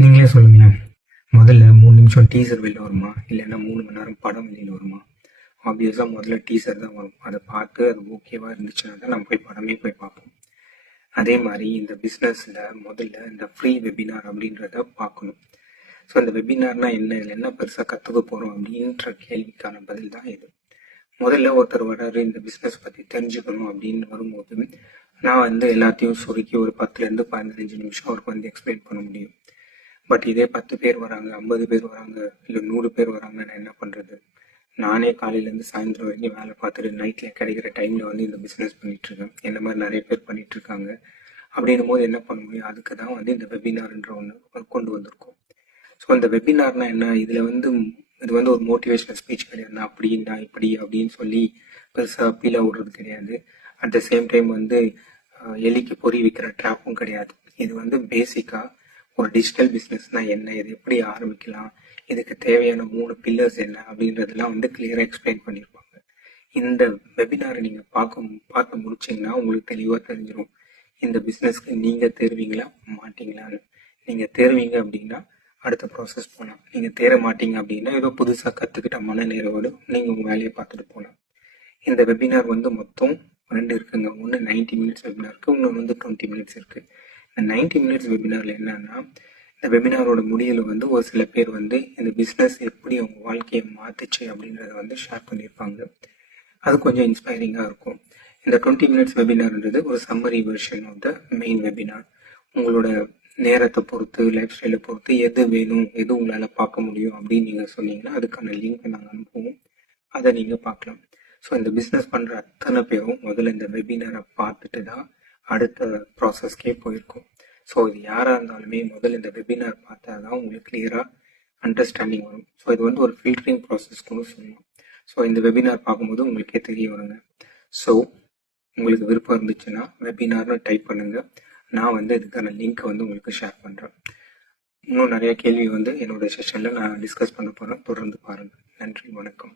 நீங்களே சொல்லுங்களேன். முதல்ல 3 நிமிஷம் டீசர் வெளில வருமா? இல்லைன்னா 3 மணி நேரம் படம் வெளியில வருமா? ஆப்வியஸாக முதல்ல டீசர் தான் வரும். அதை பார்த்து அது ஓகேவா இருந்துச்சுன்னா தான் நம்ம படமே போய் பார்ப்போம். அதே மாதிரி இந்த பிஸ்னஸில் முதல்ல இந்த ஃப்ரீ வெபினார் அப்படின்றத பார்க்கணும். ஸோ இந்த வெபினார்னா என்ன, இதில் என்ன பெருசாக கற்றுக்க போகிறோம் அப்படின்ற கேள்விக்கான பதில் தான் இது. முதல்ல ஒருத்தர் வராரு, இந்த பிஸ்னஸ் பற்றி தெரிஞ்சுக்கணும் அப்படின்னு வரும்போது நான் எல்லாத்தையும் சுருக்கி ஒரு 10லேருந்து 15 நிமிஷம் அவருக்கு எக்ஸ்பிளைன் பண்ண முடியும். பட் இதே 10 பேர் வராங்க, 50 பேர் வராங்க, இல்லை 100 பேர் வராங்க, நான் என்ன பண்ணுறது? நானே காலையிலேருந்து சாயந்தரம் வரைக்கும் வேலை பார்த்துட்டு நைட்டில் கிடைக்கிற டைமில் இந்த பிஸ்னஸ் பண்ணிகிட்ருக்கேன். என்ன மாதிரி நிறைய பேர் பண்ணிகிட்ருக்காங்க. அப்படின்னும் போது என்ன பண்ண முடியும்? அதுக்கு தான் இந்த வெபினார்ன்ற ஒன்று கொண்டு வந்திருக்கோம். ஸோ இந்த வெபினார்னா என்ன? இதில் இது ஒரு மோட்டிவேஷனல் ஸ்பீச் கிடையாது. நான் அப்படி நான் இப்படி அப்படின்னு சொல்லி பெருசாக அப்பீலாக விடுறது கிடையாது. அட் த சேம் டைம் எலிக்கு பொறி விற்கிற ட்ராப்பும் கிடையாது. இது பேசிக்காக ஒரு டிஜிட்டல் பிஸ்னஸ்னா என்ன, இது எப்படி ஆரம்பிக்கலாம், இதுக்கு தேவையான 3 பில்லர்ஸ் என்ன அப்படின்றதெல்லாம் கிளியராக எக்ஸ்பிளைன் பண்ணியிருப்பாங்க. இந்த வெபினாரை நீங்கள் பார்த்து முடிச்சிங்கன்னா உங்களுக்கு தெளிவாக தெரிஞ்சிடும் இந்த பிஸ்னஸ்க்கு நீங்கள் தேர்வீங்களா மாட்டீங்களான்னு. நீங்கள் தேர்வீங்க அப்படின்னா அடுத்த ப்ராசஸ் போகலாம். நீங்கள் தேர மாட்டீங்க அப்படின்னா ஏதோ புதுசாக கற்றுக்கிட்ட மனநிறைவோடு நீங்கள் உங்கள் வேலையை பார்த்துட்டு போகலாம். இந்த வெபினார் மொத்தம் 2 இருக்குங்க. ஒன்று 90 மினிட்ஸ் வெபினார் இருக்குது, இன்னொன்று 20 மினிட்ஸ் இருக்குது. இந்த 90 மினிட்ஸ் வெபினாரில் என்னன்னா, இந்த வெபினாரோட முடிவில் ஒரு சில பேர் இந்த பிஸ்னஸ் எப்படி அவங்க வாழ்க்கையை மாற்றுச்சு அப்படின்றத ஷேர் பண்ணியிருப்பாங்க. அது கொஞ்சம் இன்ஸ்பைரிங்காக இருக்கும். இந்த 20 மினிட்ஸ் வெபினார்ன்றது ஒரு summary version of the main webinar. உங்களோட நேரத்தை பொறுத்து, லைஃப் ஸ்டைலை பொறுத்து எது வேணும், எது உங்களால் பார்க்க முடியும் அப்படின்னு நீங்கள் சொன்னீங்கன்னா அதுக்கான லிங்க் நாங்கள் அனுப்புவோம். அதை நீங்கள் பார்க்கலாம். ஸோ இந்த பிஸ்னஸ் பண்ணுற அத்தனை பேரும் முதல்ல இந்த வெபினாரை பார்த்துட்டு தான் அடுத்த ப்ராசஸ்க்கே போயிருக்கும். ஸோ இது யாராக இருந்தாலுமே முதல்ல இந்த வெபினார் பார்த்தா தான் உங்களுக்கு கிளியராக அண்டர்ஸ்டாண்டிங் வரும். ஸோ இது ஒரு ஃபில்டரிங் ப்ராசஸ்க்குன்னு சொல்லலாம். ஸோ இந்த வெபினார் பார்க்கும்போது உங்களுக்கே தெரிய வருங்க. ஸோ உங்களுக்கு விருப்பம் இருந்துச்சுன்னா வெபினார்னு டைப் பண்ணுங்கள். நான் இதுக்கான லிங்க்கை உங்களுக்கு ஷேர் பண்ணுறேன். இன்னும் நிறைய கேள்வி என்னோட செஷனில் நான் டிஸ்கஸ் பண்ண போகிறேன். தொடர்ந்து பாருங்கள். நன்றி, வணக்கம்.